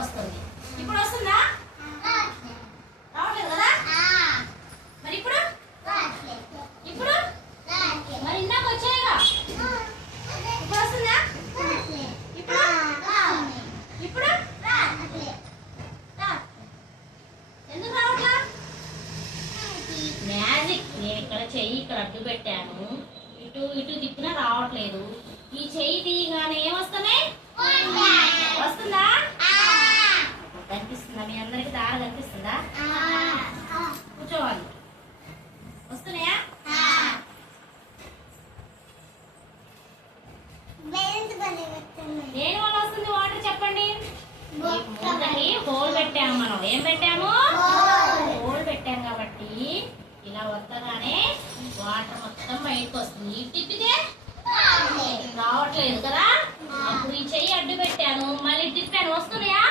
వస్తుంది. ఇప్పుడు వస్తుందా? రావట్లేదు కదా? మరి ఇప్పుడు ఇప్పుడు మరి ఇందాక వచ్చాయిగా. ఇప్పుడు వస్తుందా? ఇప్పుడు ఇప్పుడు ఎందుకు రావట్లా? మ్యాజిక్. నేను ఇక్కడ చెయ్యి ఇక్కడ అడ్డు పెట్టాను, ఇటు ఇటు తిప్పినా రావట్లేదు. ఈ చెయ్యి తీయగానే ఏమొస్తున్నాయి? వస్తుందా? కనిపిస్తుందా? మీ అందరికి దారి కనిపిస్తుందా? కూర్చోవాలి. వస్తున్నాయా? దేని వల్ల వస్తుంది వాటర్ చెప్పండి. మూతకి హోల్ పెట్టాము. మనం ఏం పెట్టాము? హోల్ పెట్టాము కాబట్టి ఇలా వద్దగానే వాటర్ మొత్తం బయటకు వస్తుంది. ఇటు తిప్పితే రావట్లేదు కదా. అప్పుడు ఈ చెయ్యి అడ్డు పెట్టాను, మళ్ళీ తిప్పాను, వస్తున్నాయా?